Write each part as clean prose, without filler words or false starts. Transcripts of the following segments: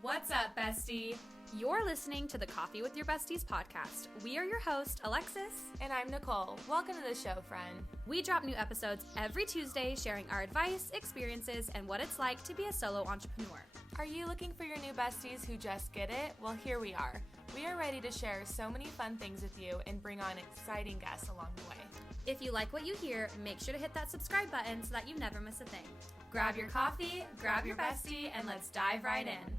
What's up, bestie? You're listening to the Coffee with Your Besties podcast. We are your host, Alexis. And I'm Nicole. Welcome to the show, friend. We drop new episodes every Tuesday sharing our advice, experiences, and what it's like to be a solo entrepreneur. Are you looking for your new besties who just get it? Well, here we are. We are ready to share so many fun things with you and bring on exciting guests along the way. If you like what you hear, make sure to hit that subscribe button so that you never miss a thing. Grab your coffee, grab your bestie, and let's dive right in.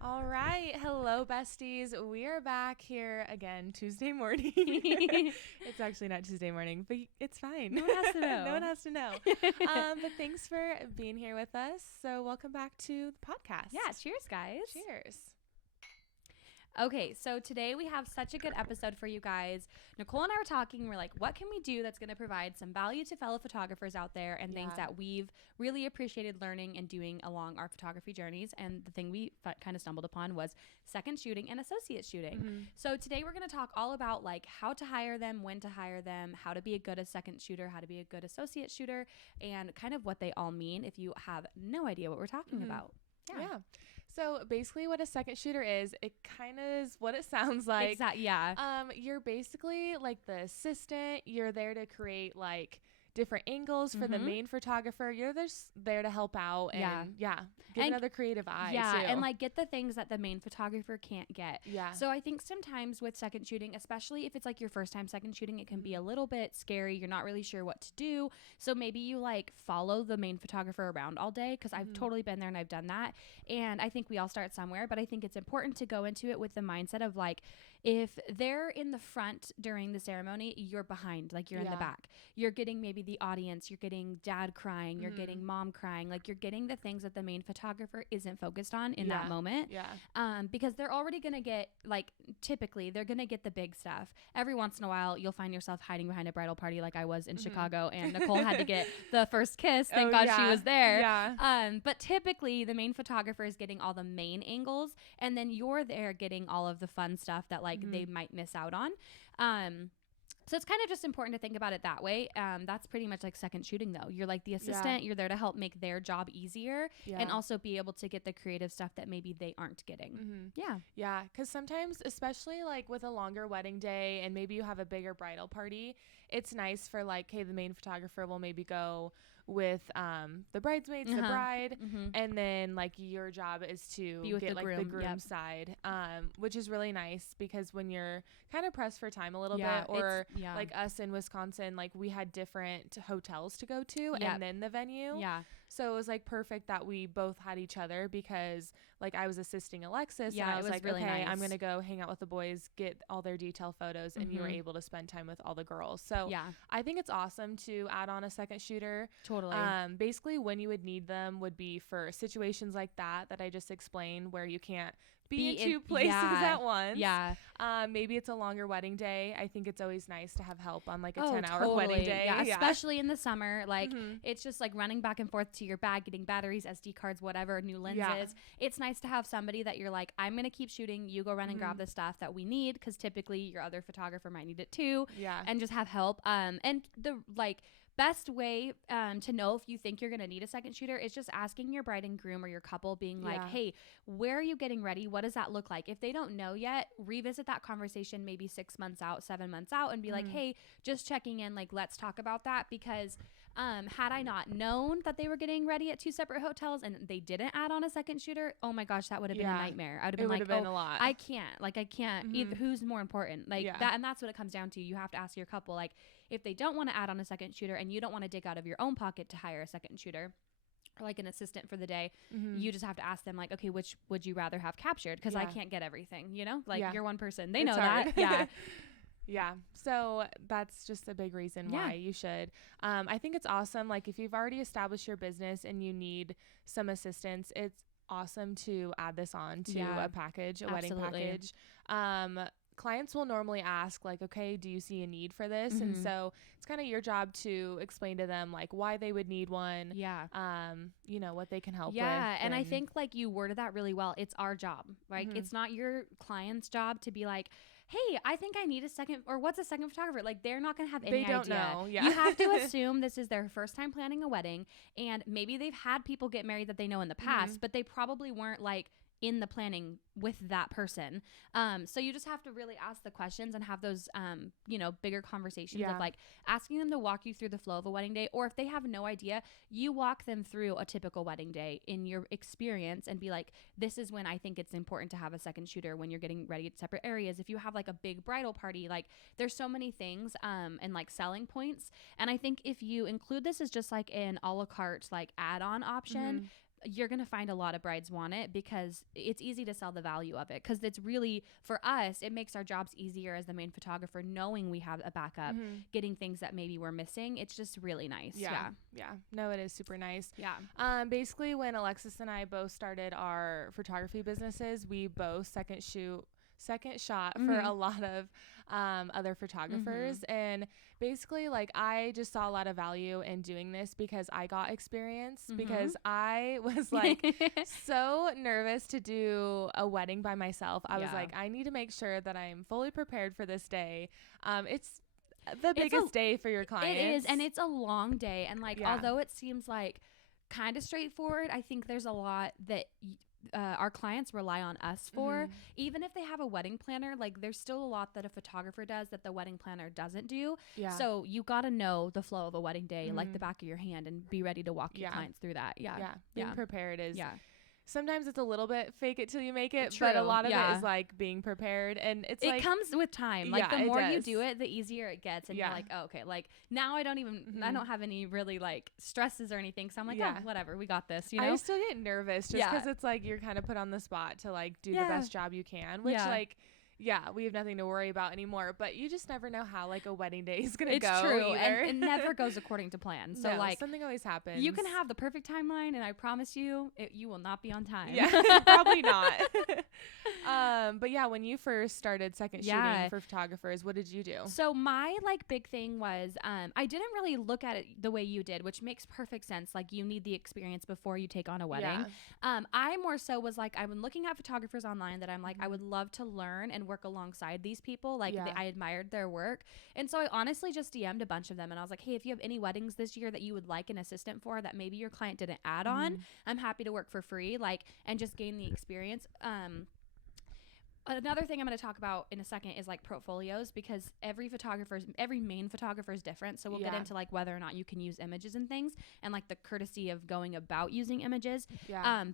All right. Hello, besties. We are back here again Tuesday morning. It's actually not Tuesday morning, but it's fine. No one has to know. No one has to know. But thanks for being here with us. So welcome back to the podcast. Yeah, cheers, guys. Cheers. Okay, so today we have such a good episode for you guys. Nicole and I were talking, we're like, what can we do that's going to provide some value to fellow photographers out there and things that we've really appreciated learning and doing along our photography journeys. And the thing we kind of stumbled upon was second shooting and associate shooting. Mm-hmm. So today we're going to talk all about like how to hire them, when to hire them, how to be a good second shooter, how to be a good associate shooter, and kind of what they all mean if you have no idea what we're talking about. Yeah. So basically what a second shooter is, it kind of is what it sounds like. Exactly. Yeah. You're basically like the assistant. You're there to create like different angles for the main photographer. You're just there to help out and give another creative eye too. And like get the things that the main photographer can't get. Yeah. So I think sometimes with second shooting, especially if it's like your first time second shooting, it can be a little bit scary. You're not really sure what to do. So maybe you like follow the main photographer around all day, because I've totally been there and I've done that. And I think we all start somewhere, but I think it's important to go into it with the mindset of like, if they're in the front during the ceremony, you're behind, like you're in the back. You're getting maybe the audience, you're getting dad crying, you're getting mom crying, like you're getting the things that the main photographer isn't focused on in that moment. Because they're already going to get, like, typically they're going to get the big stuff. Every once in a while you'll find yourself hiding behind a bridal party, like I was in Chicago, and Nicole had to get the first kiss. Thank God she was there. But typically the main photographer is getting all the main angles, and then you're there getting all of the fun stuff that like they might miss out on. So it's kind of just important to think about it that way. That's pretty much like second shooting though. You're like the assistant, you're there to help make their job easier and also be able to get the creative stuff that maybe they aren't getting. Yeah. Cause sometimes, especially like with a longer wedding day and maybe you have a bigger bridal party, it's nice for like, hey, the main photographer will maybe go with the bridesmaids, the bride, and then like your job is to be with get the like the groom side, which is really nice, because when you're kind of pressed for time a little bit, or like us in Wisconsin, like we had different hotels to go to and then the venue. So it was like perfect that we both had each other, because like I was assisting Alexis and I was like, really okay, nice. I'm going to go hang out with the boys, get all their detail photos, and you were able to spend time with all the girls. So I think it's awesome to add on a second shooter. Totally. Basically when you would need them would be for situations like that I just explained, where you can't be in two places at once. Maybe it's a longer wedding day. I think it's always nice to have help on like a 10-hour wedding day. Especially in the summer. Like it's just like running back and forth to your bag, getting batteries, SD cards, whatever, new lenses. It's nice to have somebody that you're like, I'm going to keep shooting. You go run and grab the stuff that we need, because typically your other photographer might need it too. And just have help. And the like best way to know if you think you're going to need a second shooter is just asking your bride and groom or your couple, being like, hey, where are you getting ready? What does that look like? If they don't know yet, revisit that conversation maybe 6 months out, 7 months out, and be like, hey, just checking in, like, let's talk about that. Because had I not known that they were getting ready at 2 separate hotels and they didn't add on a second shooter, oh my gosh, that would have been a nightmare. I would have been like, a lot. I can't either. Who's more important? Like that. And that's what it comes down to. You have to ask your couple, like, if they don't want to add on a second shooter and you don't want to dig out of your own pocket to hire a second shooter or like an assistant for the day, you just have to ask them like, okay, which would you rather have captured? Because I can't get everything, you know, like you're one person. They know that. Yeah. So that's just a big reason why you should. I think it's awesome. Like if you've already established your business and you need some assistance, it's awesome to add this on to a package, a wedding package. Clients will normally ask like, okay, do you see a need for this? And so it's kind of your job to explain to them like why they would need one. You know, what they can help with. And I think like you worded that really well. It's our job, right? It's not your client's job to be like, hey, I think I need a second, or what's a second photographer? Like, they're not going to have any idea. They don't know. Yeah. You have to assume this is their first time planning a wedding, and maybe they've had people get married that they know in the past, but they probably weren't like in the planning with that person. So you just have to really ask the questions and have those, bigger conversations of like asking them to walk you through the flow of a wedding day. Or if they have no idea, you walk them through a typical wedding day in your experience and be like, this is when I think it's important to have a second shooter when you're getting ready at separate areas. If you have like a big bridal party, like there's so many things and like selling points. And I think if you include this as just like an a la carte, like add-on option, you're going to find a lot of brides want it because it's easy to sell the value of it. Because it's really, for us, it makes our jobs easier as the main photographer, knowing we have a backup, getting things that maybe we're missing. It's just really nice. Yeah. No, it is super nice. Yeah. Basically, when Alexis and I both started our photography businesses, we both second shot for a lot of other photographers. And basically, like, I just saw a lot of value in doing this because I got experience, because I was like so nervous to do a wedding by myself. I was like, I need to make sure that I'm fully prepared for this day. It's the biggest day for your clients. It is, and it's a long day. And like, although it seems like kind of straightforward, I think there's a lot that our clients rely on us for. Even if they have a wedding planner, like there's still a lot that a photographer does that the wedding planner doesn't do. So you got to know the flow of a wedding day like the back of your hand and be ready to walk your clients through that. Being prepared is sometimes it's a little bit fake it till you make it. True. But a lot of it is like being prepared, and it like, comes with time. Like the more you do it, the easier it gets, and you're like, oh, okay, like now I don't have any really like stresses or anything, so I'm like, oh, whatever, we got this, you know. I still get nervous just because it's like you're kind of put on the spot to like do the best job you can, which like we have nothing to worry about anymore, but you just never know how like a wedding day is gonna go. It's true, and it never goes according to plan. So like something always happens. You can have the perfect timeline, and I promise you, you will not be on time. Probably not. But yeah, when you first started second shooting for photographers, what did you do? So my like big thing was I didn't really look at it the way you did, which makes perfect sense. Like you need the experience before you take on a wedding. I more so was like, I've been looking at photographers online that I'm like, I would love to learn and work alongside these people. Like I admired their work. And so I honestly just DM'd a bunch of them, and I was like, hey, if you have any weddings this year that you would like an assistant for that maybe your client didn't add on, I'm happy to work for free, like, and just gain the experience. Another thing I'm going to talk about in a second is like portfolios, because every main photographer is different. So we'll get into like whether or not you can use images and things, and like the courtesy of going about using images.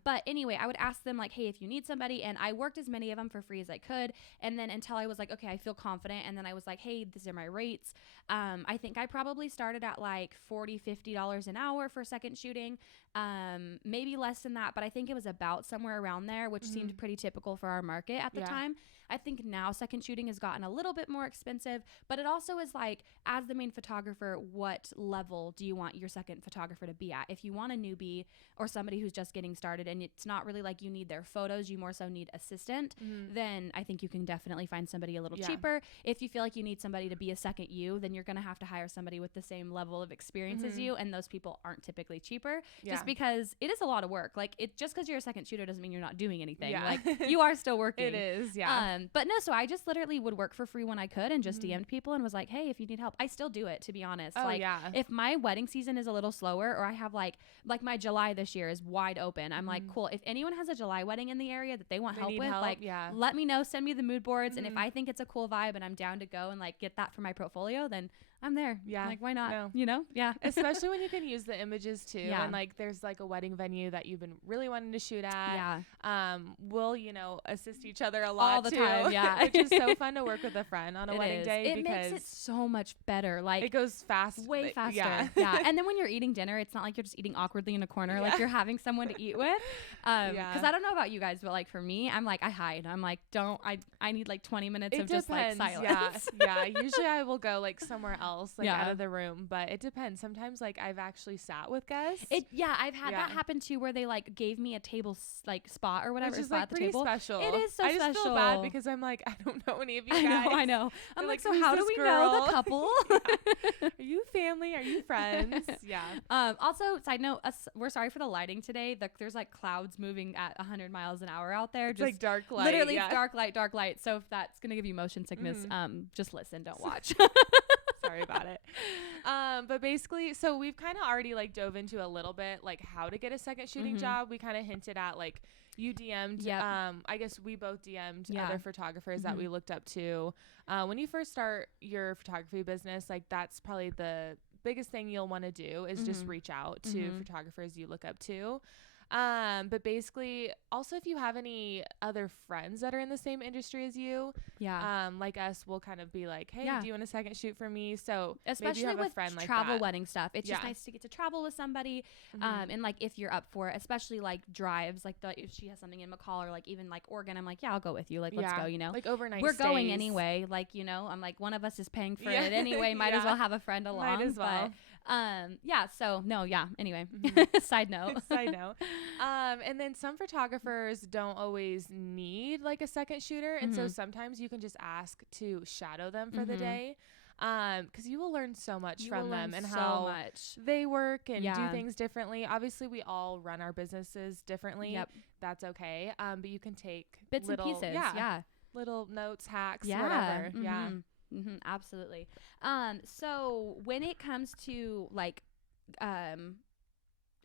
But anyway, I would ask them like, hey, if you need somebody, and I worked as many of them for free as I could. And then until I was like, okay, I feel confident. And then I was like, hey, these are my rates. I think I probably started at like $40-$50 an hour for second shooting. Maybe less than that, but I think it was about somewhere around there, which seemed pretty typical for our market at the time. I think now second shooting has gotten a little bit more expensive, but it also is like, as the main photographer, what level do you want your second photographer to be at? If you want a newbie or somebody who's just getting started and it's not really like you need their photos, you more so need assistant, then I think you can definitely find somebody a little cheaper. If you feel like you need somebody to be a second you, then you're going to have to hire somebody with the same level of experience as you, and those people aren't typically cheaper just because it is a lot of work. Like, it just because you're a second shooter doesn't mean you're not doing anything. Like, you are still working. It is, but no, so I just literally would work for free when I could, and just DM'd people and was like, hey, if you need help. I still do it, to be honest. If my wedding season is a little slower, or I have like my July this year is wide open, I'm like, cool, if anyone has a July wedding in the area that they want help with, like, let me know, send me the mood boards, and if I think it's a cool vibe and I'm down to go and like get that for my portfolio, then I'm there. Like, why not? No. You know? Especially when you can use the images too. And like, there's like a wedding venue that you've been really wanting to shoot at. We'll, assist each other a lot all the too, time. Which is so fun to work with a friend on a wedding day. It makes it so much better. Like, it goes fast. Way faster. And then when you're eating dinner, it's not like you're just eating awkwardly in a corner. Like, you're having someone to eat with. Because I don't know about you guys, but like for me, I'm like, I hide. I'm like, I need like 20 minutes of just like silence. Usually I will go like somewhere else, like out of the room, but it depends. Sometimes like I've actually sat with guests. I've had that happen too, where they like gave me a table like spot or whatever, which is spot like at the pretty table. Special. It is so I special. just feel bad because I'm like, I don't know any of you guys. I know. I'm like, so who's how do this we girl? know the couple? Are you you family? Are you friends? Yeah. Also, side note, we're sorry for the lighting today. There's like clouds moving at 100 miles an hour out there. It's just like dark light. Literally, it's dark light. So if that's gonna give you motion sickness, just listen, don't watch. Sorry about it. But basically, so we've kind of already like dove into a little bit like how to get a second shooting job. We kind of hinted at like you DM'd. Yep. I guess we both DM'd other photographers that we looked up to. When you first start your photography business, like that's probably the biggest thing you'll want to do is just reach out to photographers you look up to. But basically, also if you have any other friends that are in the same industry as you, like us, we'll kind of be like, hey, do you want a second shoot for me? So especially maybe you have with a friend like travel that. wedding stuff, it's just nice to get to travel with somebody. And like if you're up for it, especially like drives, like if she has something in McCall or like even like Oregon, I'm like, yeah, I'll go with you. Like let's go. You know, like overnight. We're stays. Going anyway. Like you know, I'm like one of us is paying for it anyway. Might as well have a friend along. Might as well. But, so no, anyway, side note. And then some photographers don't always need like a second shooter. And so sometimes you can just ask to shadow them for the day. Cause you will learn so much from them and how they work and do things differently. Obviously we all run our businesses differently. Yep. That's okay. But you can take bits and pieces. Little notes, hacks, whatever. Absolutely. So when it comes to like,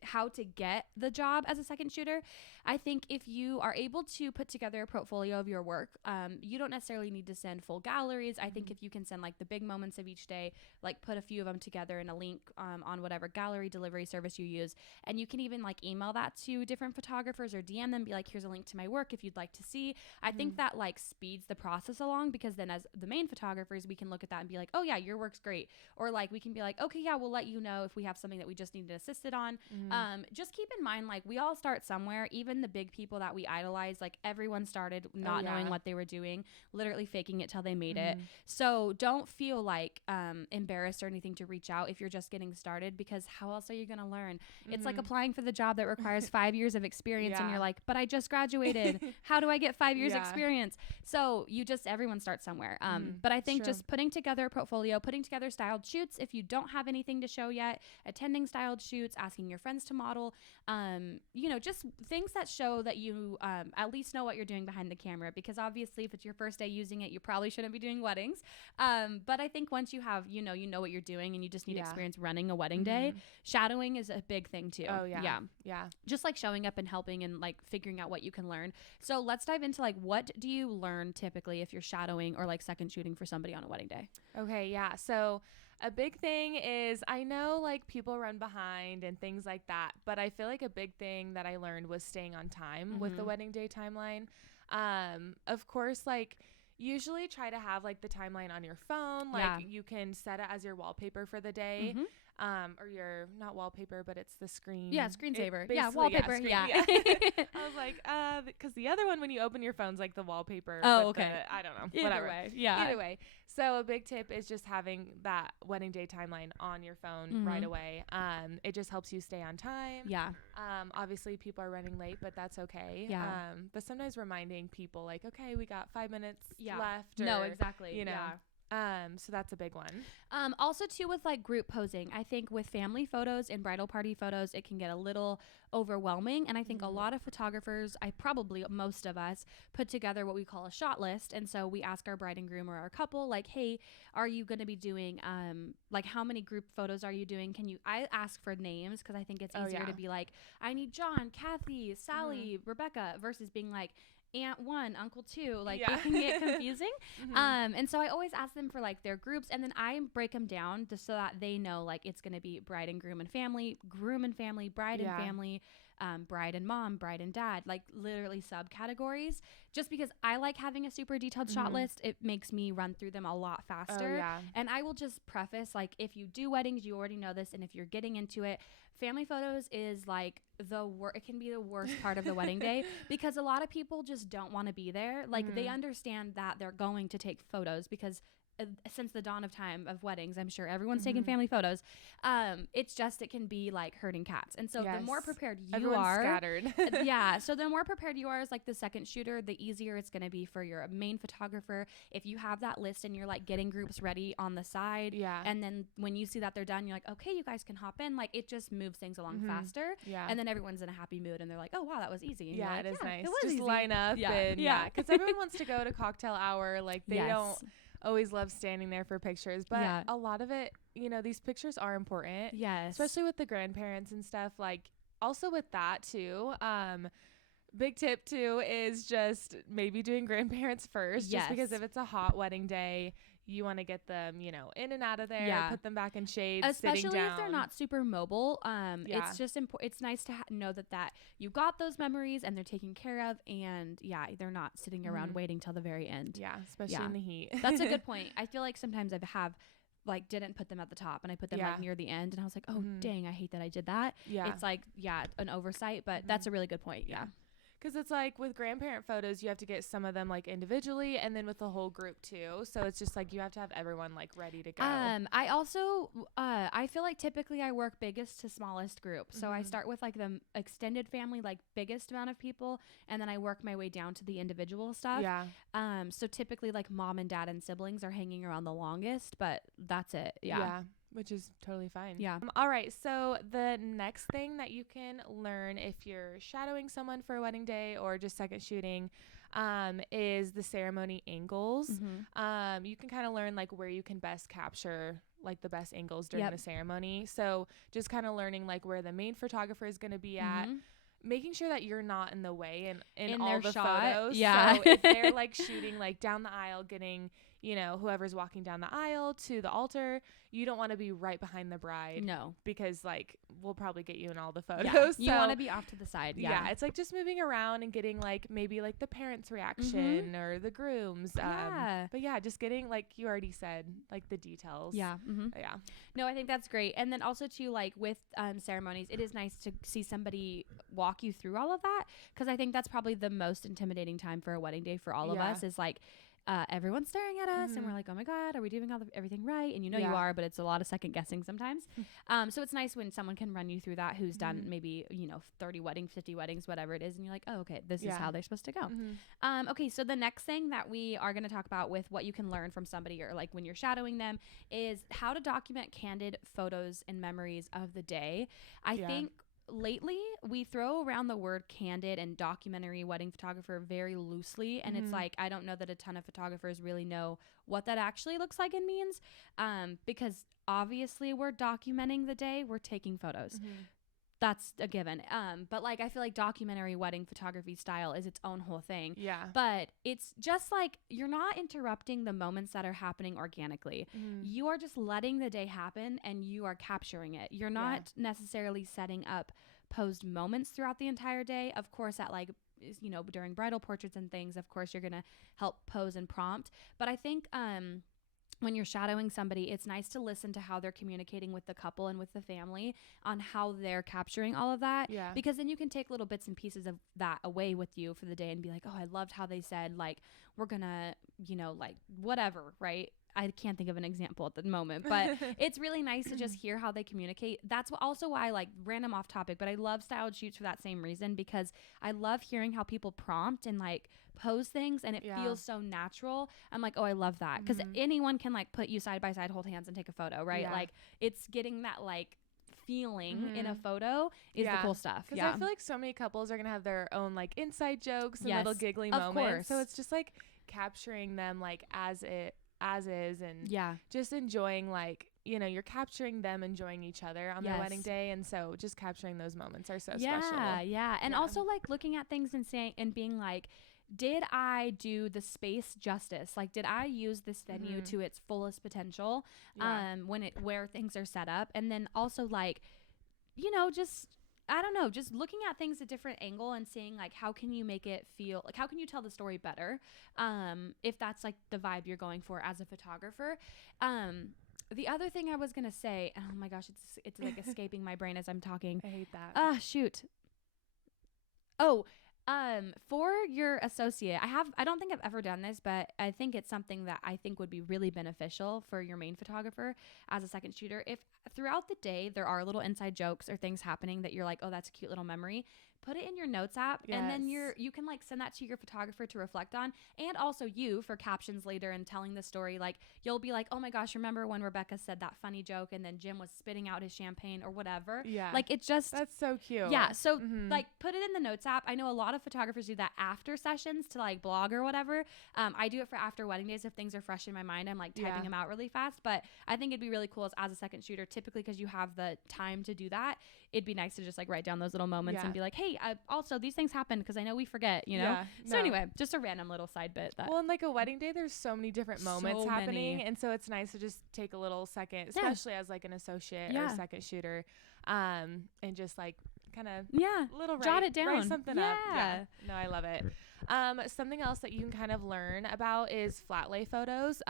how to get the job as a second shooter, I think if you are able to put together a portfolio of your work, you don't necessarily need to send full galleries. I think if you can send like the big moments of each day, like put a few of them together in a link on whatever gallery delivery service you use, and you can even like email that to different photographers or DM them, be like, here's a link to my work if you'd like to see. I think that like speeds the process along, because then as the main photographers, we can look at that and be like, oh yeah, your work's great. Or like we can be like, okay, yeah, we'll let you know if we have something that we just need to assist it on. Just keep in mind, like we all start somewhere. Even the big people that we idolize, like everyone started not knowing what they were doing, literally faking it till they made it. So don't feel like embarrassed or anything to reach out if you're just getting started, because how else are you going to learn? It's like applying for the job that requires 5 years of experience and you're like, but I just graduated. How do I get 5 years experience? So everyone starts somewhere. But I think just putting together a portfolio, putting together styled shoots if you don't have anything to show yet, attending styled shoots, asking your friends to model, just things that show that you at least know what you're doing behind the camera, because obviously if it's your first day using it, you probably shouldn't be doing weddings. But I think once you have, you know what you're doing and you just need experience running a wedding day, shadowing is a big thing too. Oh yeah. Just like showing up and helping and like figuring out what you can learn. So let's dive into like, what do you learn typically if you're shadowing or like second shooting for somebody on a wedding day? Okay. Yeah. So a big thing is, I know like people run behind and things like that, but I feel like a big thing that I learned was staying on time with the wedding day timeline. Of course, like usually try to have like the timeline on your phone. Like you can set it as your wallpaper for the day. Or your, not wallpaper, but it's the screen. Yeah, screensaver. Wallpaper. Yeah. I was like, because the other one, when you open your phone's like the wallpaper. Oh, okay. I don't know. Either whatever. way. Yeah. Either way. So a big tip is just having that wedding day timeline on your phone right away. It just helps you stay on time. Yeah. Obviously people are running late, but that's okay. Yeah. But sometimes reminding people like, okay, we got 5 minutes left. No, exactly. You know. So that's a big one. Also too, with like group posing, I think with family photos and bridal party photos, it can get a little overwhelming. And I think a lot of photographers, most of us, put together what we call a shot list. And so we ask our bride and groom or our couple, like, hey, are you going to be doing, like how many group photos are you doing? I ask for names, because I think it's easier to be like, I need John, Kathy, Sally, Rebecca, versus being like, Aunt 1, Uncle 2, like it can get confusing. And so I always ask them for like their groups, and then I break them down just so that they know like it's going to be bride and groom and family, groom and family, bride and family, bride and mom, bride and dad, like literally subcategories, just because I like having a super detailed shot list. It makes me run through them a lot faster. And I will just preface, like, if you do weddings, you already know this, and if you're getting into it, family photos is like it can be the worst part of the wedding day, because a lot of people just don't want to be there. Like they understand that they're going to take photos because since the dawn of time of weddings, I'm sure everyone's Mm-hmm. taking family photos. It's just, it can be like herding cats. And so the more prepared you Everyone's are, scattered. yeah. So the more prepared you are as like the second shooter, the easier it's going to be for your main photographer. If you have that list and you're like getting groups ready on the side, Yeah. and then when you see that they're done, you're like, okay, you guys can hop in. Like, it just moves things along faster. Yeah. And then everyone's in a happy mood and they're like, oh wow, that was easy. And Yeah, like, it is nice. It was just easy. line up and because everyone wants to go to cocktail hour. Like they don't always love standing there for pictures, but a lot of it, you know, these pictures are important. Yes. Especially with the grandparents and stuff. Like also with that too. Big tip too is just maybe doing grandparents first. Just because if it's a hot wedding day, you want to get them, you know, in and out of there, put them back in shade, especially sitting down. if they're not super mobile. It's just it's nice to know that you got those memories and they're taken care of, and they're not sitting around waiting till the very end. Yeah, especially in the heat. That's a good point. I feel like sometimes like didn't put them at the top and I put them like near the end, and I was like, oh dang, I hate that I did that. It's like an oversight, but that's a really good point. Because it's like with grandparent photos, you have to get some of them like individually and then with the whole group too. So it's just like you have to have everyone like ready to go. I also, I feel like typically I work biggest to smallest group. So I start with like the extended family, like biggest amount of people, and then I work my way down to the individual stuff. Yeah. So typically like mom and dad and siblings are hanging around the longest, but that's it. Yeah. Which is totally fine. Yeah. All right. So the next thing that you can learn if you're shadowing someone for a wedding day or just second shooting is the ceremony angles. You can kind of learn like where you can best capture like the best angles during the ceremony. So just kind of learning like where the main photographer is going to be at. Making sure that you're not in the way in all the photos. Yeah. So if they're like shooting like down the aisle, getting, you know, whoever's walking down the aisle to the altar, you don't want to be right behind the bride. No. Because like we'll probably get you in all the photos. Yeah. You want to be off to the side. Yeah. It's like just moving around and getting like maybe like the parents' reaction or the groom's. But yeah, just getting like you already said, like the details. Yeah. Yeah. No, I think that's great. And then also too, like with ceremonies, it is nice to see somebody walk you through all of that, because I think that's probably the most intimidating time for a wedding day for all of us is like everyone's staring at us and we're like, oh my God, are we doing everything right? And you know you are, but it's a lot of second guessing sometimes. So it's nice when someone can run you through that who's done maybe, 30 weddings, 50 weddings, whatever it is. And you're like, oh, okay, this is how they're supposed to go. Okay, so the next thing that we are going to talk about with what you can learn from somebody or like when you're shadowing them is how to document candid photos and memories of the day. I think lately we throw around the word candid and documentary wedding photographer very loosely, and it's like I don't know that a ton of photographers really know what that actually looks like and means, because obviously we're documenting the day, we're taking photos. That's a given. But like I feel like documentary wedding photography style is its own whole thing. Yeah. But it's just like you're not interrupting the moments that are happening organically. You are just letting the day happen and you are capturing it. You're not necessarily setting up posed moments throughout the entire day. Of course, at like during bridal portraits and things, of course you're going to help pose and prompt. But I think when you're shadowing somebody, it's nice to listen to how they're communicating with the couple and with the family on how they're capturing all of that. Yeah. Because then you can take little bits and pieces of that away with you for the day and be like, oh, I loved how they said, like, we're gonna, like whatever, right? I can't think of an example at the moment, but it's really nice to just hear how they communicate. That's also why I like random off topic, but I love styled shoots for that same reason, because I love hearing how people prompt and like pose things and it feels so natural. I'm like, oh, I love that, because anyone can like put you side by side, hold hands and take a photo, right? Like it's getting that like feeling in a photo is the cool stuff. Because I feel like so many couples are gonna have their own like inside jokes and little giggly moments. So it's just like capturing them like as is and just enjoying like you're capturing them enjoying each other on their wedding day, and so just capturing those moments are so special. And also like looking at things and saying and being like, did I do the space justice? Like, did I use this venue to its fullest potential where things are set up? And then also like just I don't know, just looking at things a different angle and seeing like how can you make it feel like, how can you tell the story better, if that's like the vibe you're going for as a photographer. The other thing I was gonna say, oh my gosh, it's like escaping my brain as I'm talking. I hate that. Shoot. Oh, For your associate, I don't think I've ever done this, but I think it's something that I think would be really beneficial for your main photographer as a second shooter. If throughout the day there are little inside jokes or things happening that you're like, oh, that's a cute little memory, put it in your notes app, and then you can like send that to your photographer to reflect on, and also you for captions later and telling the story. Like you'll be like, oh my gosh, remember when Rebecca said that funny joke and then Jim was spitting out his champagne or whatever. Yeah. Like it's just, that's so cute. Yeah. So like put it in the notes app. I know a lot of photographers do that after sessions to like blog or whatever. I do it for after wedding days. If things are fresh in my mind, I'm like typing them out really fast, but I think it'd be really cool as a second shooter, typically because you have the time to do that. It'd be nice to just like write down those little moments and be like, hey, also these things happen because I know we forget, you know? Yeah, so anyway, just a random little side bit. Well, in like a wedding day, there's so many different moments happening. And so it's nice to just take a little second, especially as like an associate or a second shooter, and just like kind of little jot it down. Write something up. Yeah. No, I love it. Something else that you can kind of learn about is flat lay photos.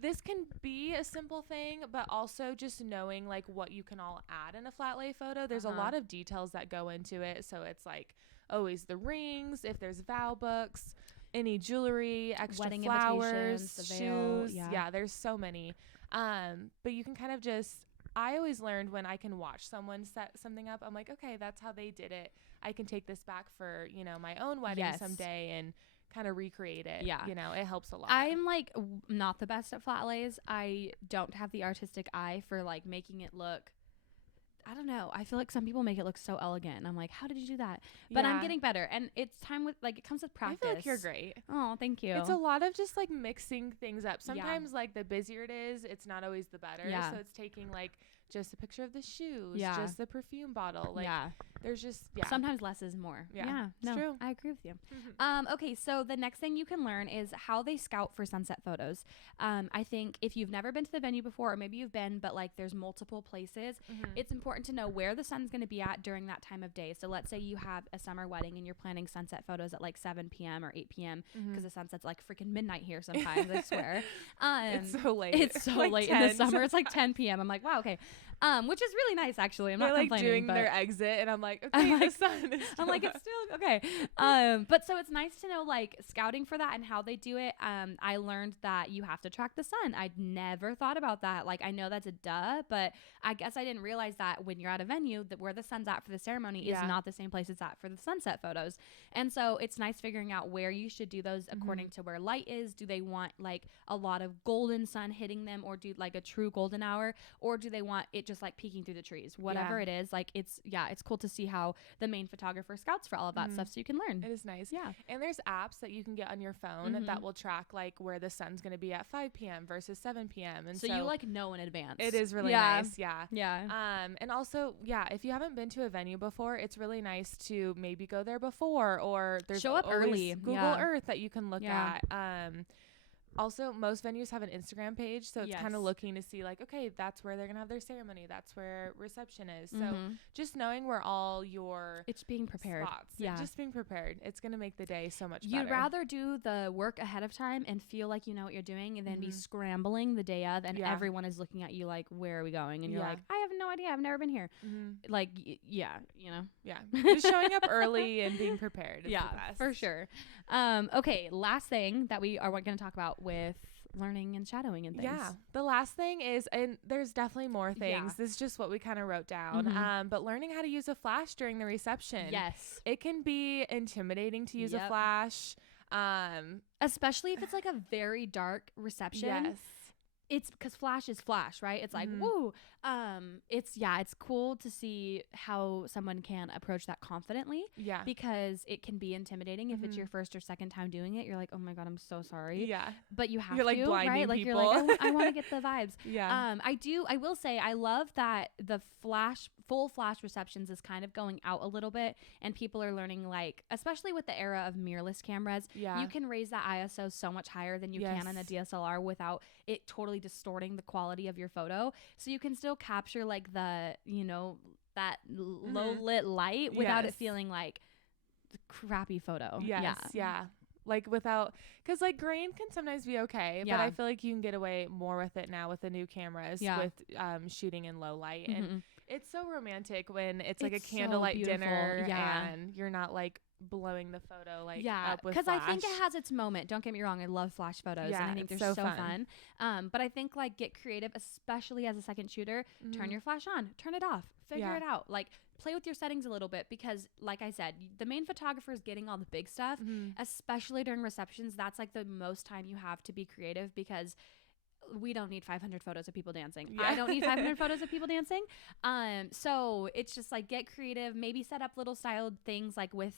This can be a simple thing, but also just knowing like what you can all add in a flat lay photo. There's a lot of details that go into it. So it's like always the rings, if there's vow books, any jewelry, extra wedding flowers, the veil, shoes. Yeah, there's so many. But you can kind of just, I always learned when I can watch someone set something up, I'm like, okay, that's how they did it. I can take this back for, you know, my own wedding someday and kind of recreate it. Yeah. You know, it helps a lot. I'm like not the best at flat lays. I don't have the artistic eye for like making it look, I don't know. I feel like some people make it look so elegant. I'm like, how did you do that? But I'm getting better. And it's time with like, it comes with practice. I feel like you're great. Oh, thank you. It's a lot of just like mixing things up. Sometimes like the busier it is, it's not always the better. So it's taking like just a picture of the shoes, just the perfume bottle. Like there's just, sometimes less is more. Yeah, no, true. I agree with you. Okay. So the next thing you can learn is how they scout for sunset photos. I think if you've never been to the venue before, or maybe you've been, but like there's multiple places, it's important to know where the sun's going to be at during that time of day. So let's say you have a summer wedding and you're planning sunset photos at like 7 p.m. or 8 p.m. because the sunset's like freaking midnight here sometimes, I swear. It's so late. It's so like late 10. in the summer. It's like 10 p.m. I'm like, wow, okay. Which is really nice, actually. I'm They're not like complaining. doing their exit, and I'm like, okay, the sun is I'm like, it's still okay. But so it's nice to know like scouting for that and how they do it. I learned that you have to track the sun. I'd never thought about that. Like, I know that's a duh, but I guess I didn't realize that when you're at a venue, that where the sun's at for the ceremony is not the same place it's at for the sunset photos. And so it's nice figuring out where you should do those according to where light is. Do they want like a lot of golden sun hitting them, or do like a true golden hour, or do they want it just like peeking through the trees? Whatever it is, like it's cool to see how the main photographer scouts for all of that stuff, so you can learn. It is nice. Yeah. And there's apps that you can get on your phone that will track like where the sun's going to be at 5 p.m. versus 7 p.m. And so you like know in advance. It is really nice. Yeah. And also, if you haven't been to a venue before, it's really nice to maybe go there before, or there's show up early. Google Earth that you can look at. Also, most venues have an Instagram page, so it's kind of looking to see like, okay, that's where they're going to have their ceremony. That's where reception is. So just knowing where all your it's being prepared. Slots, just being prepared. It's going to make the day so much better. You'd rather do the work ahead of time and feel like you know what you're doing, and then be scrambling the day of, and everyone is looking at you like, where are we going? And you're like, I have no idea. I've never been here. Like, you know. Yeah. Just showing up early and being prepared is the best. For sure. Okay, last thing that we are going to talk about with learning and shadowing and things. Yeah. The last thing is, and there's definitely more things. This is just what we kind of wrote down. But learning how to use a flash during the reception. Yes. It can be intimidating to use a flash. Especially if it's like a very dark reception. Yes. It's because flash is flash, right? It's like, woo. It's cool to see how someone can approach that confidently. Yeah. Because it can be intimidating if it's your first or second time doing it. You're like, oh my God, I'm so sorry. Yeah. But you have you're like to, blinding right? Like people. you're like, I want to get the vibes. Yeah. I will say, I love that the full flash receptions is kind of going out a little bit, and people are learning, like, especially with the era of mirrorless cameras, you can raise that ISO so much higher than you can on a DSLR without it totally distorting the quality of your photo. So you can still capture like the, you know, that low lit light without it feeling like the crappy photo. Yeah. Like without, because like grain can sometimes be okay, but I feel like you can get away more with it now with the new cameras with shooting in low light. And It's so romantic when it's like a candlelight dinner and you're not like blowing the photo like up with flash. I think it has its moment. Don't get me wrong, I love flash photos and I think they're so fun. But I think like get creative, especially as a second shooter. Turn your flash on, turn it off, figure it out. Like play with your settings a little bit, because like I said, the main photographer is getting all the big stuff, especially during receptions. That's like the most time you have to be creative, because we don't need 500 photos of people dancing. I don't need 500 photos of people dancing. So it's just like get creative, maybe set up little styled things like with,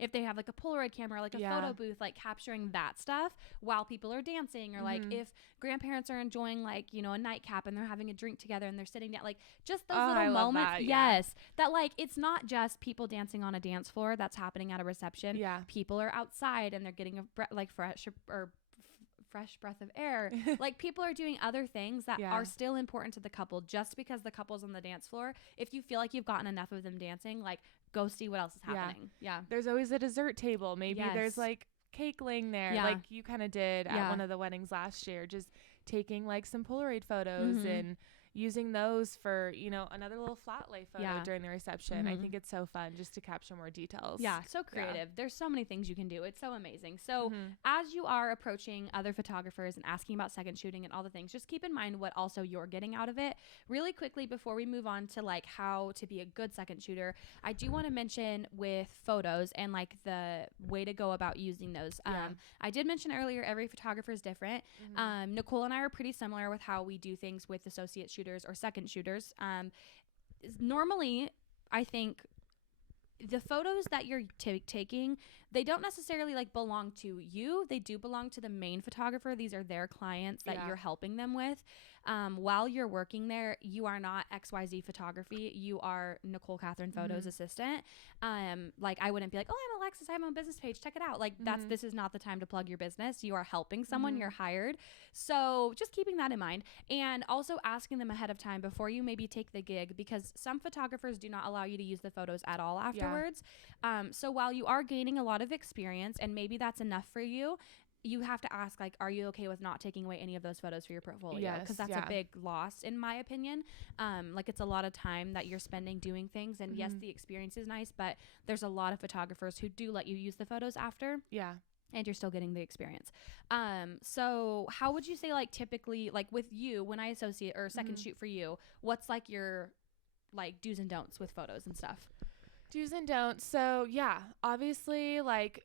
if they have like a Polaroid camera, like a photo booth, like capturing that stuff while people are dancing, or like if grandparents are enjoying like, you know, a nightcap and they're having a drink together and they're sitting down, like just those little moments. That like, it's not just people dancing on a dance floor that's happening at a reception. People are outside and they're getting fresh breath of air. Like people are doing other things that are still important to the couple. Just because the couple's on the dance floor, if you feel like you've gotten enough of them dancing, like go see what else is happening. There's always a dessert table. Maybe there's like cake laying there, like you kind of did at one of the weddings last year, just taking like some Polaroid photos and using those for, you know, another little flat lay photo during the reception. I think it's so fun just to capture more details. So creative. There's so many things you can do. It's so amazing. So as you are approaching other photographers and asking about second shooting and all the things, just keep in mind what also you're getting out of it. Really quickly before we move on to like how to be a good second shooter, I do want to mention with photos and like the way to go about using those. I did mention earlier, every photographer is different. Nicole and I are pretty similar with how we do things with associate shooters or second shooters. Normally, I think the photos that you're taking, they don't necessarily like belong to you. They do belong to the main photographer. These are their clients that you're helping them with. While you're working there, you are not XYZ Photography. You are Nicole Catherine Photos assistant. Like I wouldn't be like, oh, I'm Alexis, I have my business page, check it out. Like this is not the time to plug your business. You are helping someone, you're hired. So just keeping that in mind, and also asking them ahead of time before you maybe take the gig, because some photographers do not allow you to use the photos at all afterwards. So while you are gaining a lot of experience and maybe that's enough for you, you have to ask, like, are you okay with not taking away any of those photos for your portfolio? Because that's a big loss, in my opinion. Like, it's a lot of time that you're spending doing things. And yes, the experience is nice, but there's a lot of photographers who do let you use the photos after. And you're still getting the experience. So how would you say, like, typically, like with you, when I associate or second shoot for you, what's like your like do's and don'ts with photos and stuff? Do's and don'ts. So obviously, like,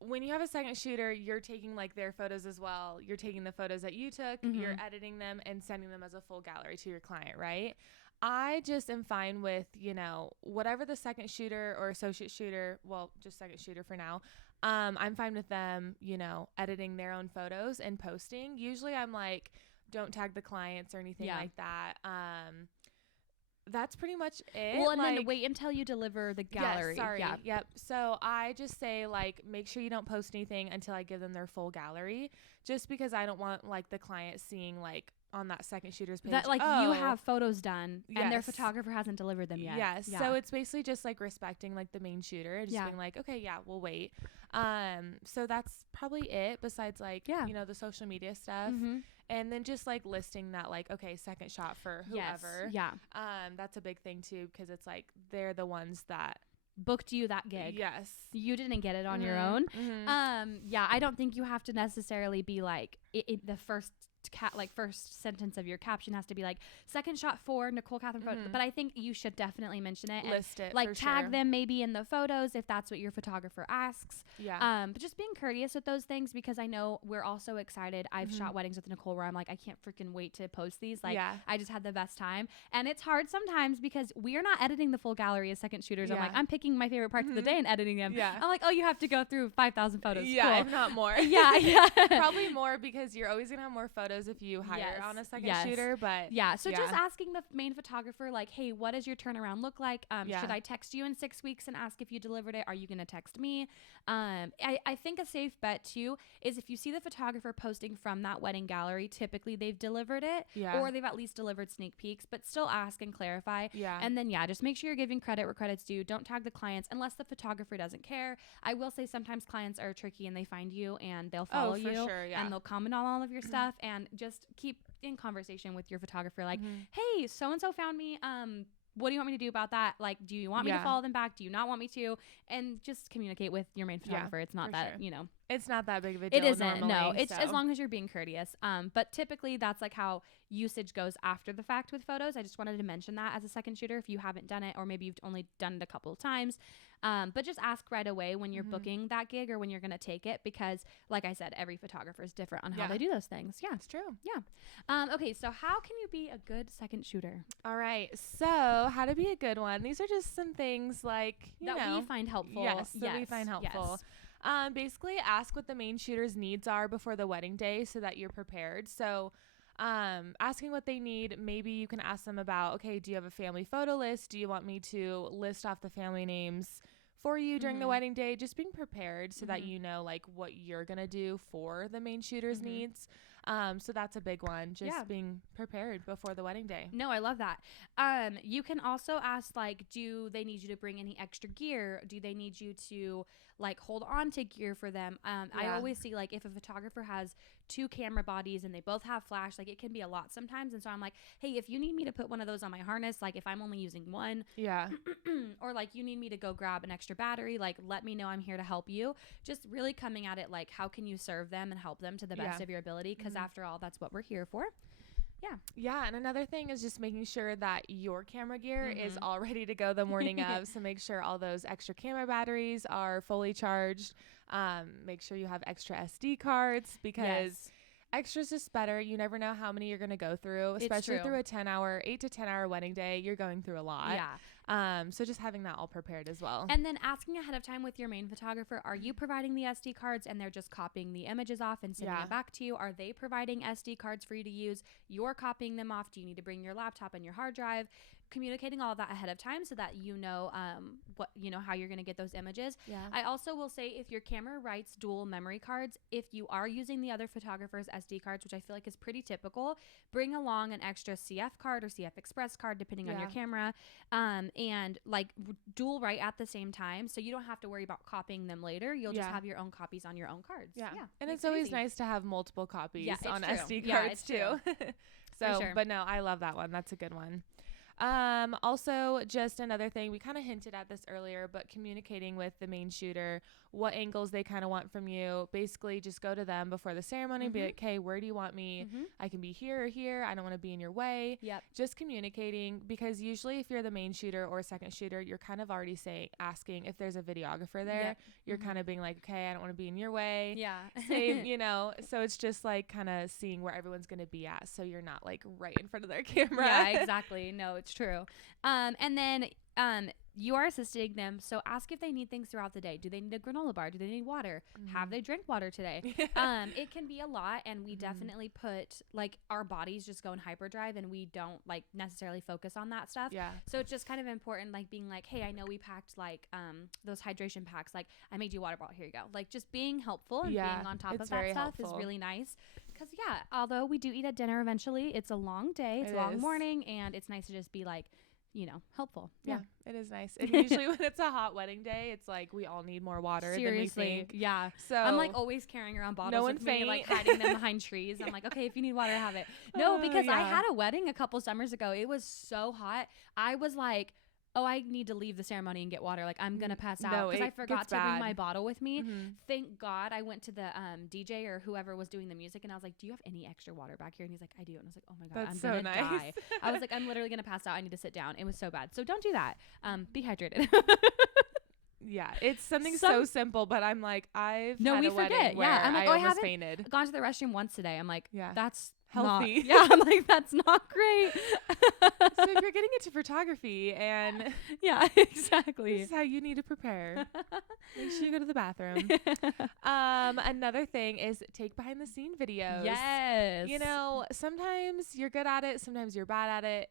when you have a second shooter, you're taking like their photos as well. You're taking the photos that you took, you're editing them and sending them as a full gallery to your client, right? I just am fine with, you know, whatever the second shooter or associate shooter, well, just second shooter for now. I'm fine with them, you know, editing their own photos and posting. Usually I'm like, don't tag the clients or anything like that. That's pretty much it. Well, and then wait until you deliver the gallery. Yep. So I just say, like, make sure you don't post anything until I give them their full gallery, just because I don't want like the client seeing like on that second shooter's page that like you have photos done and their photographer hasn't delivered them yet. So it's basically just like respecting like the main shooter, just being like, okay, we'll wait. So that's probably it, besides like you know, the social media stuff. And then just like listing that, like, okay, second shot for whoever. That's a big thing too, because it's like they're the ones that booked you that gig. You didn't get it on your own. I don't think you have to necessarily be like the first first sentence of your caption has to be like second shot for Nicole Catherine Photos, but I think you should definitely mention it, list it, like tag them maybe in the photos if that's what your photographer asks. But just being courteous with those things, because I know we're also excited. I've shot weddings with Nicole where I'm like, I can't freaking wait to post these. Like I just had the best time, and it's hard sometimes because we are not editing the full gallery as second shooters. I'm like, I'm picking my favorite parts of the day and editing them. I'm like, oh, you have to go through 5,000 photos. Cool. If not more. Probably more, because you're always gonna have more photos if you hire on a second shooter. But so just asking the main photographer, like, hey, what does your turnaround look like? Should I text you in 6 weeks and ask if you delivered it? Are you gonna text me? I think a safe bet too is if you see the photographer posting from that wedding gallery, typically they've delivered it, or they've at least delivered sneak peeks, but still ask and clarify. And then just make sure you're giving credit where credit's due. Don't tag the clients unless the photographer doesn't care. I will say sometimes clients are tricky and they find you and they'll follow you and they'll comment on all of your stuff, and just keep in conversation with your photographer, like, hey, so and so found me, what do you want me to do about that? Like, do you want me to Yeah. follow them back? Do you not want me to? And just communicate with your main photographer. It's not for that, sure. you know, It's not that big of a deal. it isn't. No, normally, it's as so. long as you're being courteous. But typically that's like how usage goes after the fact with photos. I just wanted to mention that as a second shooter if you haven't done it, or maybe you've only done it a couple of times. But just ask right away when you're booking that gig or when you're going to take it, because like I said, every photographer is different on how Yeah. they do those things. Yeah. It's true. Okay. So how can you be a good second shooter All right. So, how to be a good one? These are just some things like, you that know, we find helpful? Yes, that we find helpful. Basically, ask what the main shooter's needs are before the wedding day so that you're prepared. So, asking what they need, maybe you can ask them about, okay, do you have a family photo list? Do you want me to list off the family names for you during the wedding day? Just being prepared so that you know like what you're going to do for the main shooter's needs. So that's a big one, just being prepared before the wedding day. No, I love that. You can also ask, like, do they need you to bring any extra gear? Do they need you to like hold on to gear for them? I always see like if a photographer has 2 camera bodies and they both have flash, like it can be a lot sometimes. And so I'm like, hey, if you need me to put one of those on my harness, like if I'm only using one, or like you need me to go grab an extra battery, like let me know, I'm here to help you. Just really coming at it like, how can you serve them and help them to the best of your ability? Because after all, that's what we're here for. Yeah, and another thing is just making sure that your camera gear is all ready to go the morning of. So make sure all those extra camera batteries are fully charged. Make sure you have extra SD cards, because extra's just better. You never know how many you're going to go through, especially through a 8 to 10 hour wedding day. You're going through a lot. So just having that all prepared as well. And then asking ahead of time with your main photographer, are you providing the SD cards and they're just copying the images off and sending it back to you? Are they providing SD cards for you to use? You're copying them off. Do you need to bring your laptop and your hard drive? Communicating all of that ahead of time so that you know how you're going to get those images. I also will say, if your camera writes dual memory cards, if you are using the other photographer's SD cards, which I feel like is pretty typical, bring along an extra CF card or CF Express card depending on your camera, and like dual write at the same time, so you don't have to worry about copying them later. You'll just have your own copies on your own cards. And it's always nice to have multiple copies on SD cards too. So but no, I love that one. That's a good one. Also, just another thing, we kind of hinted at this earlier, but communicating with the main shooter, what angles they kind of want from you. Basically, just go to them before the ceremony and be like, hey, where do you want me? I can be here or here. I don't want to be in your way. Just communicating, because usually if you're the main shooter or second shooter, you're kind of already asking if there's a videographer there. You're kind of being like, okay, I don't want to be in your way. Same, so it's just like kind of seeing where everyone's going to be at, so you're not like right in front of their camera. Yeah, exactly. No, it's true. And then you are assisting them, so ask if they need things throughout the day. Do they need a granola bar? Do they need water? Have they drank water today? It can be a lot, and we definitely put like our bodies just go in hyperdrive, and we don't like necessarily focus on that stuff. So it's just kind of important, like being like, hey, I know we packed like those hydration packs, like I made you a water bottle, here you go. Like just being helpful and being on top of that stuff is really nice. Because although we do eat at dinner eventually, it's a long day, it's a long morning, and it's nice to just be like, helpful. It is nice. And usually when it's a hot wedding day, it's like we all need more water than we think. So I'm like always carrying around bottles with me, like hiding them behind trees. I'm like, okay, if you need water, have it. No, because I had a wedding a couple summers ago. It was so hot. I was like, oh, I need to leave the ceremony and get water. Like, I'm going to pass out, because I forgot to bring my bottle with me. Thank God I went to the DJ or whoever was doing the music, and I was like, do you have any extra water back here? And he's like, I do. And I was like, oh my God, I'm going to die. I was like, I'm literally going to pass out. I need to sit down. It was so bad. So don't do that. Be hydrated. It's something so simple, but I'm like, I've had a wedding where I'm like, I I haven't fainted. Gone to the restroom once today. I'm like, that's healthy. I'm like, that's not great. So if you're getting into photography, and exactly, this is how you need to prepare. Make sure you go to the bathroom. Another thing is take behind the scene videos. Yes. Sometimes you're good at it, sometimes you're bad at it.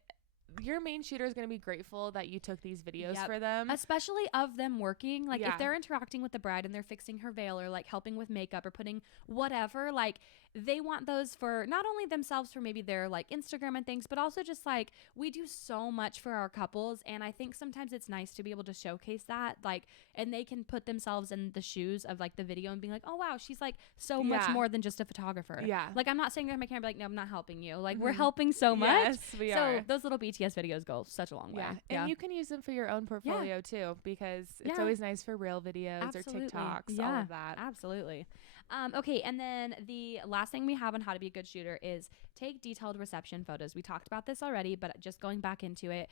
Your main shooter is going to be grateful that you took these videos for them, especially of them working. Like if they're interacting with the bride and they're fixing her veil or like helping with makeup or putting whatever, like they want those for not only themselves, for maybe their like Instagram and things, but also just like we do so much for our couples. And I think sometimes it's nice to be able to showcase that, like, and they can put themselves in the shoes of like the video and being like, oh wow, she's like so much more than just a photographer. Like, I'm not saying to my camera like, no, I'm not helping you. Like, we're helping so much. Yes, we are. So those little BTS videos go such a long way. And you can use them for your own portfolio too, because it's always nice for reel videos or TikToks, all of that. Absolutely. Okay, and then the last thing we have on how to be a good shooter is take detailed reception photos. We talked about this already, but just going back into it,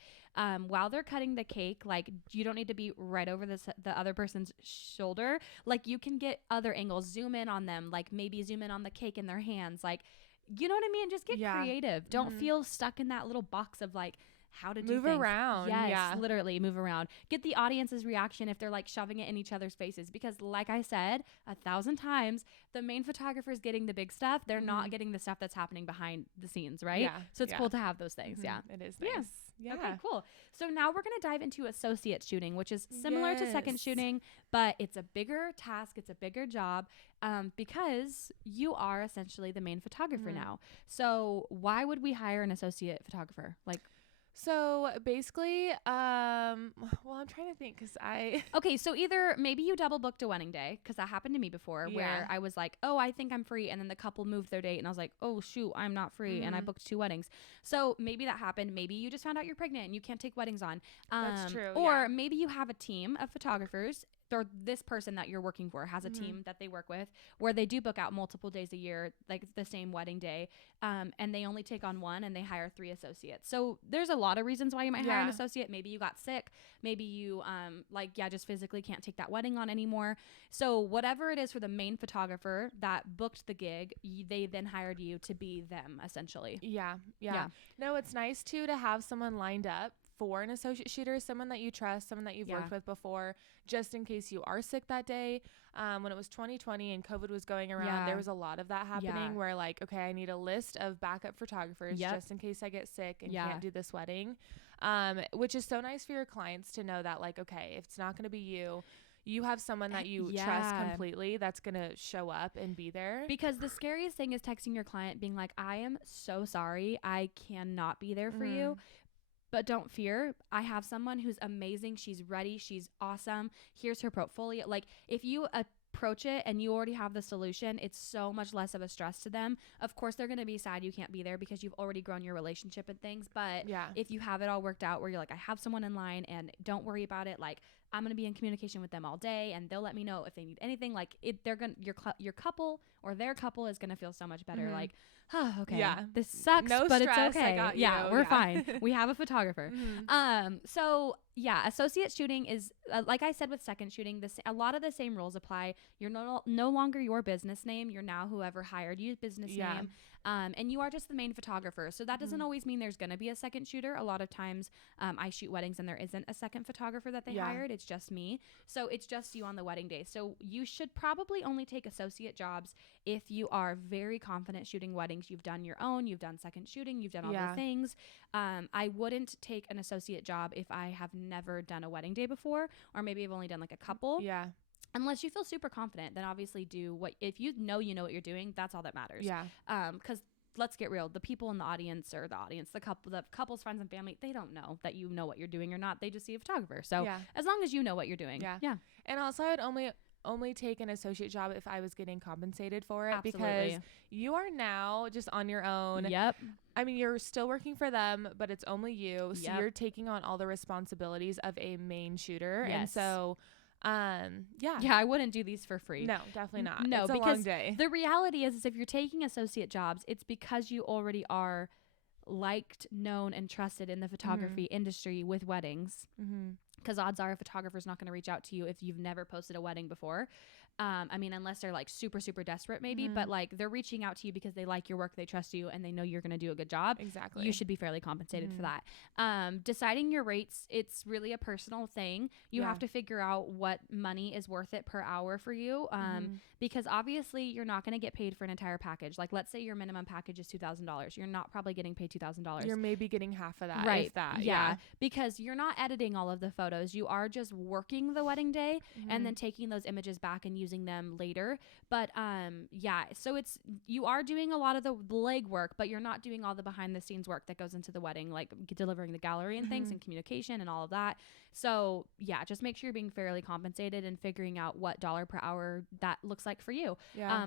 while they're cutting the cake, like, you don't need to be right over the other person's shoulder. Like, you can get other angles, zoom in on them, like maybe zoom in on the cake in their hands, like, you know what I mean? Just get creative. Don't feel stuck in that little box of like how to move things. Around. Yes, literally move around. Get the audience's reaction if they're like shoving it in each other's faces, because like I said 1,000 times, the main photographer is getting the big stuff. They're not getting the stuff that's happening behind the scenes, right? Yeah. So it's cool to have those things. Yeah, it is nice. Yeah. Okay, cool. So now we're going to dive into associate shooting, which is similar to second shooting, but it's a bigger task. It's a bigger job, because you are essentially the main photographer now. So why would we hire an associate photographer? Like, so basically, well, I'm trying to think okay, so either maybe you double booked a wedding day, because that happened to me before, where I was like, oh, I think I'm free. And then the couple moved their date and I was like, oh, shoot, I'm not free. And I booked 2 weddings. So maybe that happened. Maybe you just found out you're pregnant and you can't take weddings on. That's true. Or maybe you have a team of photographers, or this person that you're working for has a team that they work with where they do book out multiple days a year, like the same wedding day. And they only take on 1 and they hire 3 associates. So there's a lot of reasons why you might hire an associate. Maybe you got sick. Maybe you, just physically can't take that wedding on anymore. So whatever it is for the main photographer that booked the gig, they then hired you to be them essentially. Yeah. No, it's nice too to have someone lined up for an associate shooter, someone that you trust, someone that you've worked with before, just in case you are sick that day. When it was 2020 and COVID was going around, there was a lot of that happening where like, okay, I need a list of backup photographers just in case I get sick and can't do this wedding. Which is so nice for your clients to know that, like, okay, if it's not going to be you, you have someone that you trust completely that's going to show up and be there. Because the scariest thing is texting your client being like, I am so sorry, I cannot be there for you. But don't fear. I have someone who's amazing. She's ready. She's awesome. Here's her portfolio. Like, if you approach it and you already have the solution, it's so much less of a stress to them. Of course, they're going to be sad you can't be there because you've already grown your relationship and things. But if you have it all worked out where you're like, I have someone in line and don't worry about it. Like, I'm going to be in communication with them all day and they'll let me know if they need anything. Like, your couple or their couple is going to feel so much better. Like, oh, okay. Yeah. This sucks, no but stress, it's okay. I got yeah, you. We're fine. We have a photographer. So yeah, associate shooting is, like I said with second shooting, a lot of the same rules apply. You're no longer your business name. You're now whoever hired you business name. And you are just the main photographer. So that doesn't always mean there's going to be a second shooter. A lot of times I shoot weddings and there isn't a second photographer that they hired. It's just me. So it's just you on the wedding day. So you should probably only take associate jobs if you are very confident shooting weddings. You've done your own, you've done second shooting, you've done all the things. I wouldn't take an associate job if I have never done a wedding day before, or maybe I've only done like a couple. Unless you feel super confident, then obviously if you know what you're doing, that's all that matters. Because let's get real, the people in the audience, or the couple's friends and family, they don't know that you know what you're doing or not. They just see a photographer. So as long as you know what you're doing. And also I would only take an associate job if I was getting compensated for it. Absolutely. Because you are now just on your own. I mean, you're still working for them, but it's only you. So you're taking on all the responsibilities of a main shooter. And so I wouldn't do these for free. No, definitely not. No, it's because a long day. The reality is if you're taking associate jobs, it's because you already are liked, known, and trusted in the photography industry with weddings. Because odds are a photographer's not going to reach out to you if you've never posted a wedding before. I mean, unless they're like super, super desperate maybe, but like they're reaching out to you because they like your work, they trust you, and they know you're going to do a good job. Exactly. You should be fairly compensated for that. Deciding your rates, it's really a personal thing. You have to figure out what money is worth it per hour for you. Because obviously you're not going to get paid for an entire package. Like, let's say your minimum package is $2,000. You're not probably getting paid $2,000. You're maybe getting half of that. Right. If that. Yeah. Because you're not editing all of the photos. You are just working the wedding day and then taking those images back and using using them later. But yeah, so you are doing a lot of the leg work, but you're not doing all the behind the scenes work that goes into the wedding, like delivering the gallery and things and communication and all of that. So yeah, just make sure you're being fairly compensated and figuring out what dollar per hour that looks like for you.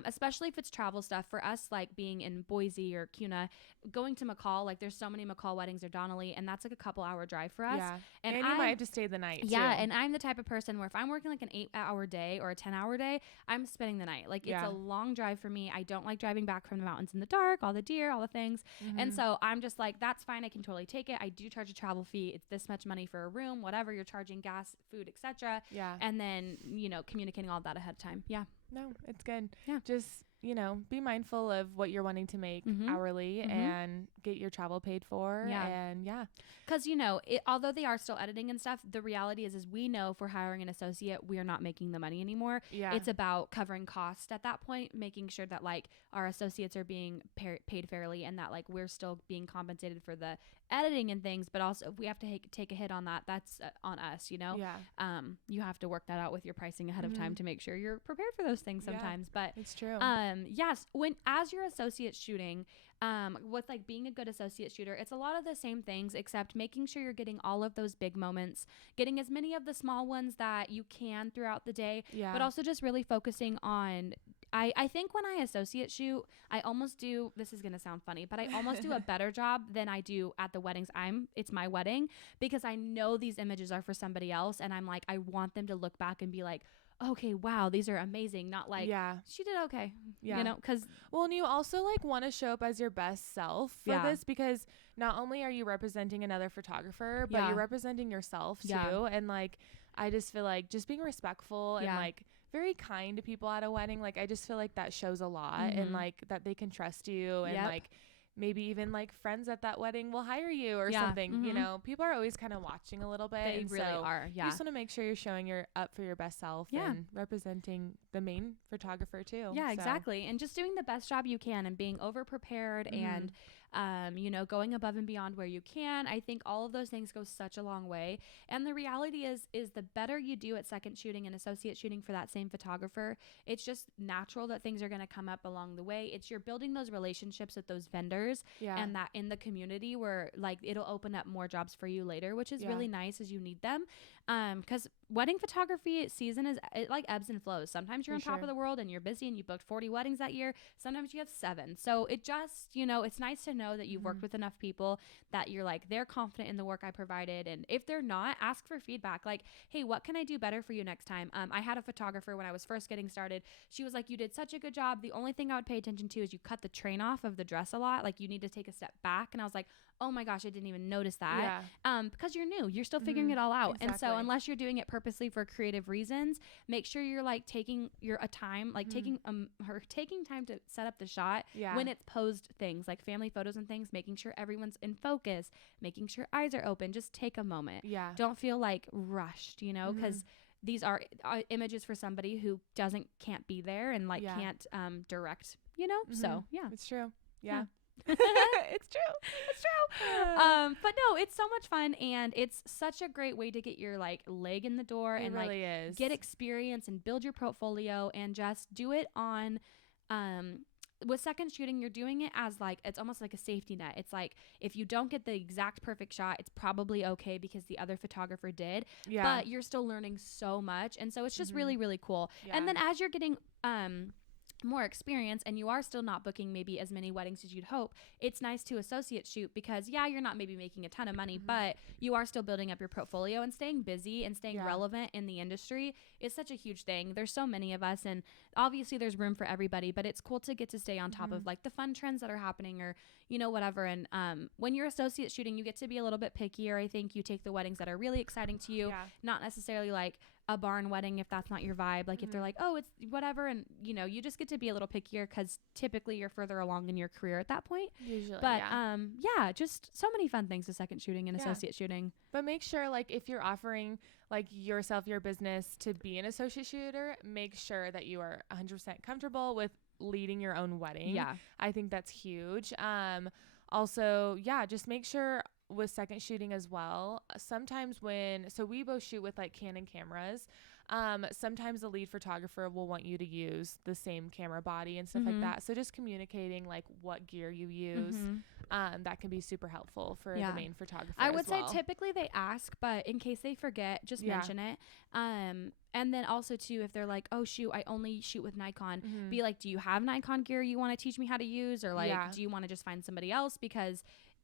Especially if it's travel stuff. For us, like being in Boise or Kuna, going to McCall, like there's so many McCall weddings or Donnelly, and that's like a couple hour drive for us. Yeah. And you might have to stay the night too. And I'm the type of person where if I'm working like an 8-hour day or a 10-hour day, I'm spending the night. Like it's a long drive for me. I don't like driving back from the mountains in the dark, all the deer, all the things. And so I'm just like, that's fine. I can totally take it. I do charge a travel fee. It's this much money for a room, whatever you're charging, gas, food, etc. Yeah. And then, communicating all that ahead of time. Yeah. No, it's good. Yeah. Just, be mindful of what you're wanting to make hourly and get your travel paid for. Yeah. And because, although they are still editing and stuff, the reality is we know if we're hiring an associate, we're not making the money anymore. Yeah. It's about covering cost at that point, making sure that like our associates are being paid fairly and that like we're still being compensated for the editing and things, but also if we have to take a hit on that, that's on us, Yeah. You have to work that out with your pricing ahead of time to make sure you're prepared for those things sometimes. But it's true. Yes, as your associate shooting, with like being a good associate shooter, it's a lot of the same things, except making sure you're getting all of those big moments, getting as many of the small ones that you can throughout the day, but also just really focusing on, I think when I associate shoot, I almost do, this is going to sound funny, but I almost do a better job than I do at the weddings. It's my wedding, because I know these images are for somebody else. And I'm like, I want them to look back and be like, okay, wow, these are amazing. Not like, she did okay. Because and you also like want to show up as your best self for this, because not only are you representing another photographer, but you're representing yourself too. And like, I just feel like just being respectful and like very kind to people at a wedding. Like, I just feel like that shows a lot, and like that they can trust you, and like maybe even like friends at that wedding will hire you or something. People are always kind of watching a little bit. They really are. You just want to make sure you're showing you're up for your best self and representing the main photographer too. Yeah, exactly. And just doing the best job you can and being over prepared and going above and beyond where you can. I think all of those things go such a long way. And the reality is the better you do at second shooting and associate shooting for that same photographer, it's just natural that things are going to come up along the way. You're building those relationships with those vendors and that in the community where like it'll open up more jobs for you later, which is really nice as you need them. Because wedding photography season it like ebbs and flows. Sometimes you're on top of the world and you're busy and you booked 40 weddings that year. Sometimes you have 7. So it just, it's nice to know that you've worked with enough people that you're like, they're confident in the work I provided. And if they're not, ask for feedback. Like, hey, what can I do better for you next time? I had a photographer when I was first getting started. She was like, you did such a good job. The only thing I would pay attention to is you cut the train off of the dress a lot. Like, you need to take a step back. And I was like, oh my gosh, I didn't even notice that. Because you're new, you're still figuring it all out. Exactly. And so unless you're doing it purposely for creative reasons, make sure you're like taking time, like taking time to set up the shot when it's posed things like family photos and things, making sure everyone's in focus, making sure eyes are open. Just take a moment. Don't feel like rushed, because these are images for somebody who can't be there and like can't direct, so it's true. Yeah. It's true. But no, it's so much fun, and it's such a great way to get your like leg in the door and really like get experience and build your portfolio, and just do it on with second shooting. You're doing it as like, it's almost like a safety net. It's like, if you don't get the exact perfect shot, it's probably okay because the other photographer did, but you're still learning so much. And so it's just really, really cool. And then as you're getting more experience and you are still not booking maybe as many weddings as you'd hope, it's nice to associate shoot, because you're not maybe making a ton of money, but you are still building up your portfolio, and staying busy and staying relevant in the industry is such a huge thing. There's so many of us, and obviously there's room for everybody, but it's cool to get to stay on top of like the fun trends that are happening, or whatever. And when you're associate shooting, you get to be a little bit pickier. I think you take the weddings that are really exciting to you, not necessarily like a barn wedding if that's not your vibe. Like if they're like, oh, it's whatever, and you just get to be a little pickier because typically you're further along in your career at that point. Usually, but just so many fun things to second shooting and associate shooting. But make sure, like, if you're offering like yourself, your business, to be an associate shooter, make sure that you are 100% comfortable with leading your own wedding. I think that's huge. Also, just make sure with second shooting as well, sometimes we both shoot with like Canon cameras, Sometimes the lead photographer will want you to use the same camera body and stuff like that. So just communicating like what gear you use, that can be super helpful for the main photographer. I would say typically they ask, but in case they forget, just mention it. And then also too, if they're like, oh shoot, I only shoot with Nikon, be like, do you have Nikon gear you want to teach me how to use? Or like, do you want to just find somebody else? Because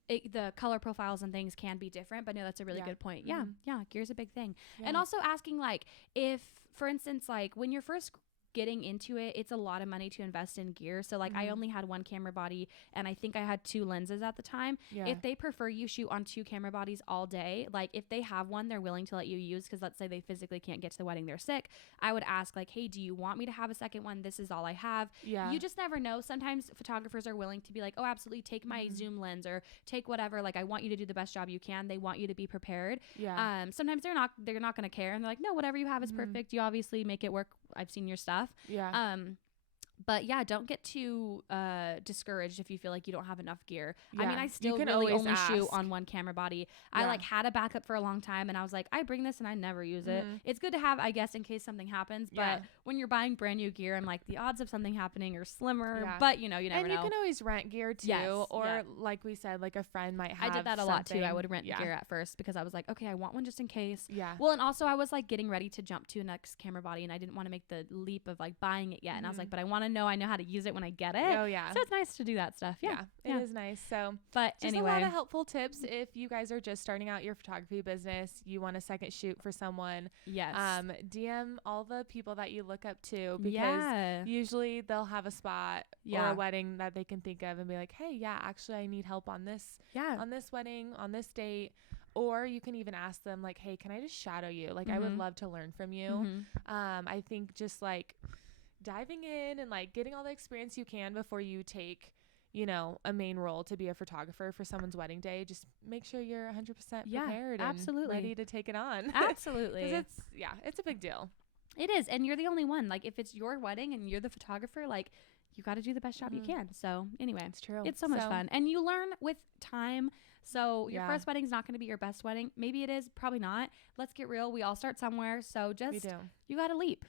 the color profiles and things can be different, but no, that's a really good point. Yeah. Gear's a big thing. And also asking like, if for instance, like when you're first getting into it, it's a lot of money to invest in gear. So like I only had one camera body and I think I had 2 lenses at the time. If they prefer you shoot on 2 camera bodies all day, like if they have one they're willing to let you use, because let's say they physically can't get to the wedding, they're sick, I would ask like, hey, do you want me to have a second one? This is all I have. You just never know. Sometimes photographers are willing to be like, oh, absolutely, take my zoom lens or take whatever, like I want you to do the best job you can. They want you to be prepared. Sometimes they're not going to care and they're like, no, whatever you have is perfect. You obviously make it work. I've seen your stuff. But yeah, don't get too discouraged if you feel like you don't have enough gear. I mean, I still really only shoot on one camera body. I like had a backup for a long time and I was like, I bring this and I never use it. It's good to have, I guess, in case something happens. But when you're buying brand new gear, I'm like, the odds of something happening are slimmer. But you know, you never know. And you can always rent gear too. Or like we said, like a friend might have. I did that a lot too. I would rent gear at first because I was like, okay, I want one just in case. Well, and also I was like getting ready to jump to a next camera body and I didn't want to make the leap of like buying it yet. And I was like, but I want to know I know how to use it when I get it. So it's nice to do that stuff. It is nice. So but just anyway, a lot of helpful tips if you guys are just starting out your photography business, you want a second shoot for someone. DM all the people that you look up to, because usually they'll have a spot or a wedding that they can think of and be like, hey, actually I need help on this on this wedding, on this date. Or you can even ask them like, hey, can I just shadow you? Like I would love to learn from you. I think just like diving in and like getting all the experience you can before you take, you know, a main role to be a photographer for someone's wedding day. Just make sure you're 100% prepared and ready to take it on. Absolutely. 'Cause it's a big deal. It is. And you're the only one. Like if it's your wedding and you're the photographer, like you got to do the best job you can. So anyway, it's true. It's so much fun. And you learn with time. So your first wedding's not going to be your best wedding. Maybe it is, probably not. Let's get real. We all start somewhere. So just, you got to leap.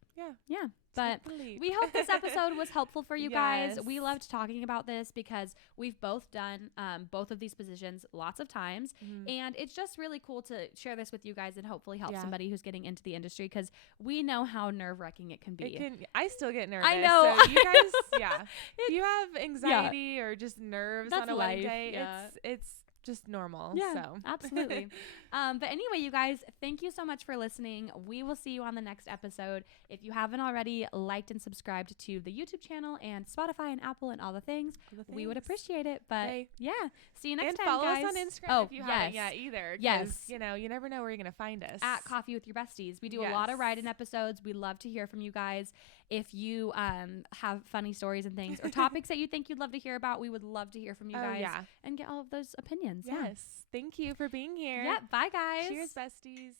Yeah. But we hope this episode was helpful for you guys. We loved talking about this because we've both done both of these positions lots of times. And it's just really cool to share this with you guys and hopefully help somebody who's getting into the industry, because we know how nerve-wracking it can be. I still get nervous. I know. So you guys, if you have anxiety or just nerves on a wedding day, it's just normal. So absolutely. But anyway, you guys, thank you so much for listening. We will see you on the next episode. If you haven't already liked and subscribed to the YouTube channel and Spotify and Apple and all the things, we would appreciate it. But see you next time, follow guys. us on Instagram if you haven't yet either. You know, you never know where you're gonna find us. At Coffee with Your Besties. We do a lot of write-in episodes. We love to hear from you guys. If you have funny stories and things or topics that you think you'd love to hear about, we would love to hear from you guys and get all of those opinions. Thank you for being here. Bye guys. Cheers, besties.